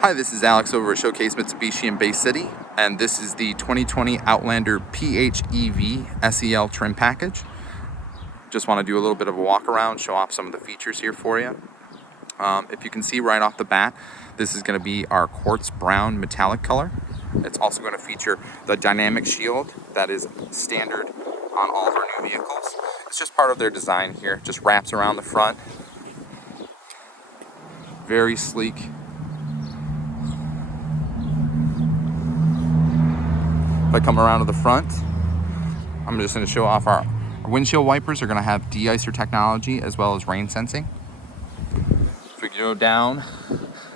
Hi, this is Alex over at Showcase Mitsubishi in Bay City, and this is the 2020 Outlander PHEV SEL trim package. Just want to do a little bit of a walk around, show off some of the features here for you. If you can see right off the bat, this is going to be our quartz brown metallic color. It's also going to feature the dynamic shield that is standard on all of our new vehicles. It's just part of their design here, just wraps around the front. Very sleek. If I come around to the front, I'm just going to show off our windshield wipers are going to have de-icer technology as well as rain sensing. If we go down,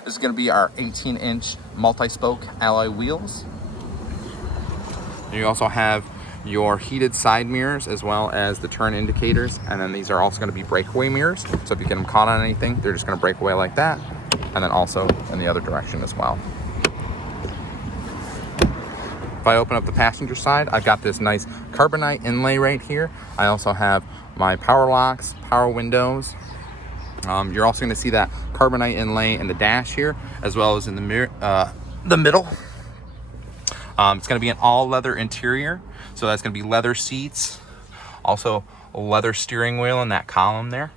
this is going to be our 18-inch multi-spoke alloy wheels. You also have your heated side mirrors as well as the turn indicators, and then these are also going to be breakaway mirrors. So if you get them caught on anything, they're just going to break away like that, and then also in the other direction as well. If I open up the passenger side, I've got this nice carbonite inlay right here. I also have my power locks, power windows. You're also going to see that carbonite inlay in the dash here, as well as in the middle. It's going to be an all leather interior, so that's going to be leather seats, also a leather steering wheel in that column there.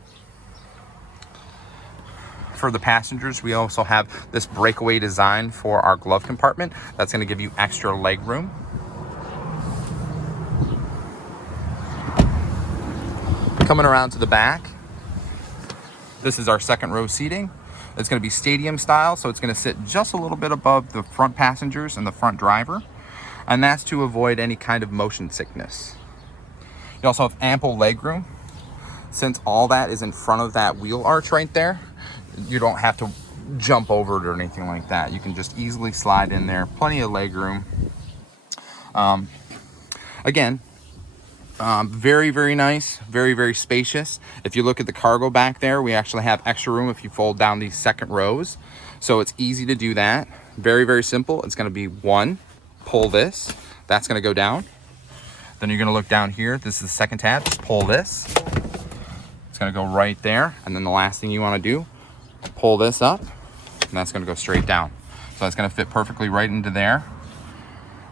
For the passengers, we also have this breakaway design for our glove compartment. That's going to give you extra leg room. Coming around to the back, this is our second row seating. It's going to be stadium style, so it's going to sit just a little bit above the front passengers and the front driver, and that's to avoid any kind of motion sickness. You also have ample leg room. Since all that is in front of that wheel arch right there, you don't have to jump over it or anything like that. You can just easily slide in there. Plenty of leg room. Again, very, very nice. Very, very spacious. If you look at the cargo back there, we actually have extra room if you fold down these second rows. So it's easy to do that. Very, very simple. It's going to be one, pull this. That's going to go down. Then you're going to look down here. This is the second tab. Just pull this. It's going to go right there. And then the last thing you want to do, pull this up, and that's going to go straight down. So that's going to fit perfectly right into there.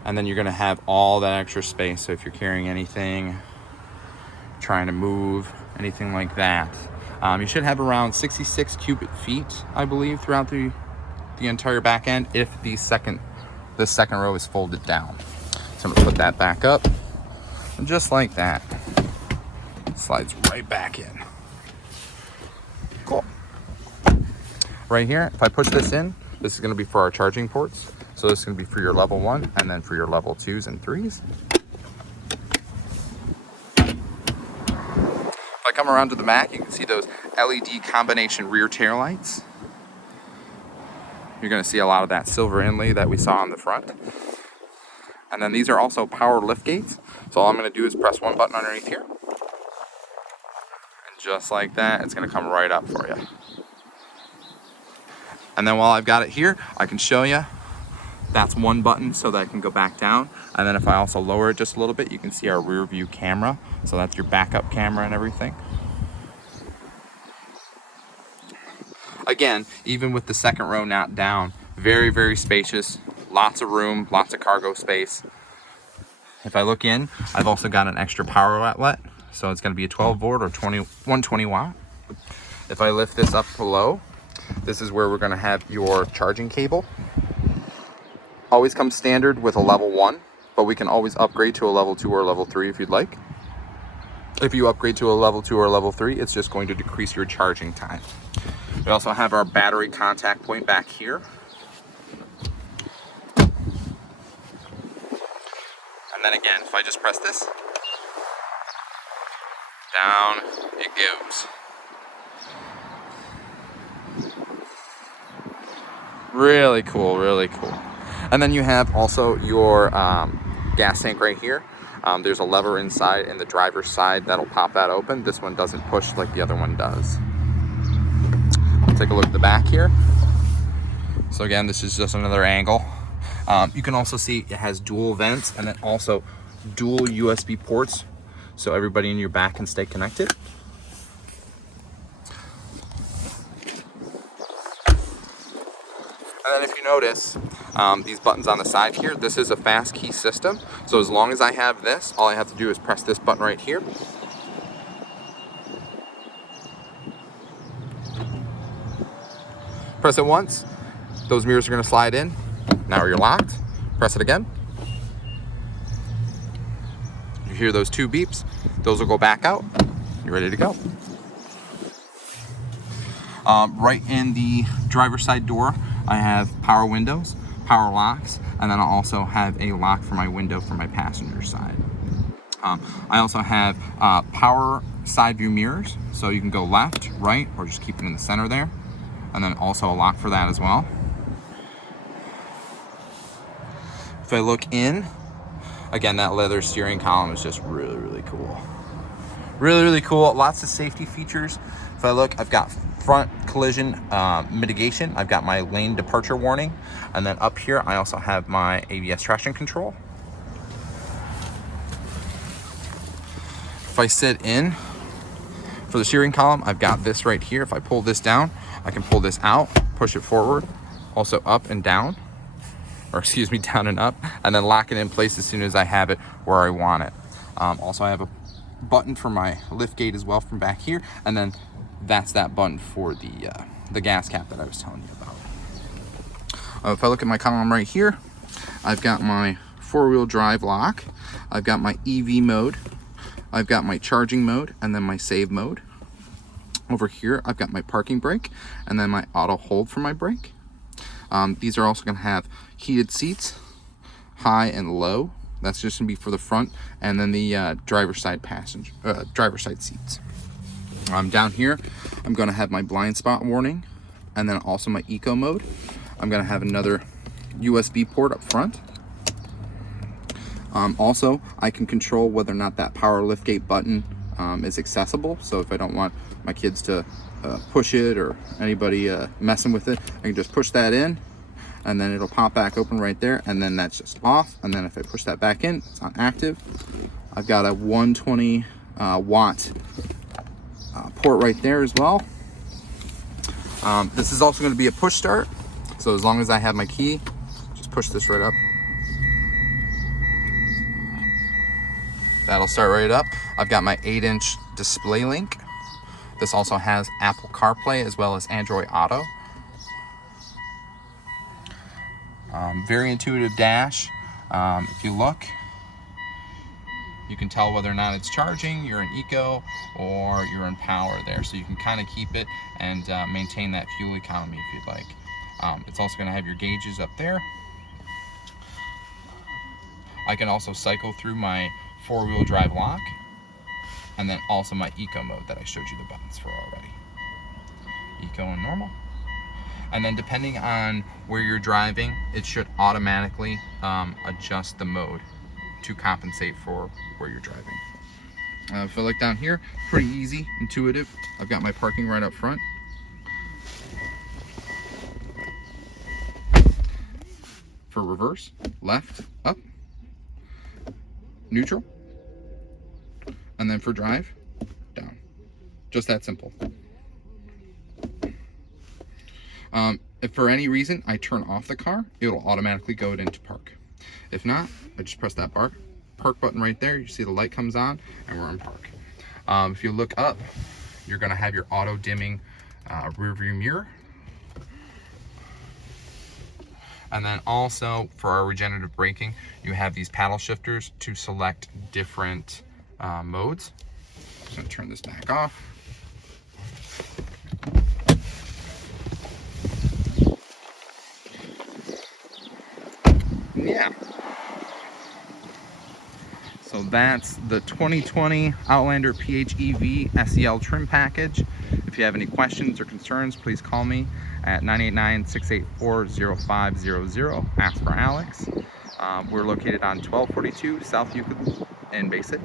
And then you're going to have all that extra space. So if you're carrying anything, trying to move, anything like that, you should have around 66 cubic feet, I believe, throughout the entire back end if the second row is folded down. So I'm going to put that back up, and just like that, slides right back in. Cool. Right here, if I push this in, this is going to be for our charging ports. So this is going to be for your level 1 and then for your level 2s and 3s. If I come around to the back, you can see those LED combination rear tail lights. You're going to see a lot of that silver inlay that we saw on the front. And then these are also power lift gates. So all I'm going to do is press one button underneath here. And just like that, it's going to come right up for you. And then while I've got it here, I can show you. That's one button so that I can go back down. And then if I also lower it just a little bit, you can see our rear view camera. So that's your backup camera and everything. Again, even with the second row not down, very, very spacious. Lots of room, lots of cargo space. If I look in, I've also got an extra power outlet. So it's going to be a 12 volt or 120 watt. If I lift this up below, this is where we're going to have your charging cable. Always comes standard with a level 1, but we can always upgrade to a level 2 or level 3 if you'd like. If you upgrade to a level 2 or level 3, it's just going to decrease your charging time. We also have our battery contact point back here. And then again, if I just press this, down it goes. Really cool, really cool. And then you have also your gas tank right here. There's a lever inside in the driver's side that'll pop that open. This one doesn't push like the other one does. Take a look at the back here. So again, this is just another angle. You can also see it has dual vents and then also dual USB ports, so everybody in your back can stay connected. And then if you notice, these buttons on the side here, this is a fast key system. So as long as I have this, all I have to do is press this button right here. Press it once, those mirrors are gonna slide in. Now you're locked. Press it again. You hear those 2 beeps, those will go back out. You're ready to go. Right in the driver's side door, I have power windows, power locks, and then I also have a lock for my window for my passenger side. I also have power side view mirrors, so you can go left, right, or just keep it in the center there. And then also a lock for that as well. If I look in, again, that leather steering column is just really, really cool. Really, really cool. Lots of safety features. If I look, I've got front collision mitigation. I've got my lane departure warning. And then up here, I also have my ABS traction control. If I sit in for the steering column, I've got this right here. If I pull this down, I can pull this out, push it forward, also up and down, or excuse me, down and up, and then lock it in place as soon as I have it where I want it. Also, I have a button for my lift gate as well from back here, and then that's that button for the gas cap that I was telling you about. If I look at my column right here, I've got my 4-wheel drive lock, I've got my EV mode, I've got my charging mode, and then my save mode. Over here, I've got my parking brake, and then my auto hold for my brake. These are also going to have heated seats, high and low. That's just going to be for the front, and then the driver's side seats. Down here, I'm going to have my blind spot warning, and then also my eco mode. I'm going to have another USB port up front. Also, I can control whether or not that power liftgate button is accessible. So if I don't want my kids to push it or anybody messing with it, I can just push that in, and then it'll pop back open right there, and then that's just off. And then if I push that back in, it's on active. I've got a 120 watt port right there as well. This is also going to be a push start, so as long as I have my key, just push this right up. That'll start right up. I've got my 8-inch display link. This also has Apple CarPlay as well as Android Auto. Very intuitive dash. If you look, you can tell whether or not it's charging, you're in eco, or you're in power there. So you can kind of keep it and maintain that fuel economy if you'd like. It's also going to have your gauges up there. I can also cycle through my 4-wheel drive lock, and then also my eco mode that I showed you the buttons for already. Eco and normal. And then depending on where you're driving, it should automatically adjust the mode to compensate for where you're driving. If I look down here, pretty easy, intuitive. I've got my parking right up front. For reverse, left, up, neutral, and then for drive, down. Just that simple. If for any reason I turn off the car, it'll automatically go into park. If not, I just press that park button right there. You see the light comes on and we're in park. If you look up, you're gonna have your auto dimming rear view mirror. And then also for our regenerative braking, you have these paddle shifters to select different modes. I'm just gonna turn this back off. Yeah. So that's the 2020 Outlander PHEV SEL trim package. If you have any questions or concerns, please call me at 989-684-0500. Ask for Alex. We're located on 1242 South Euclid in Bay City.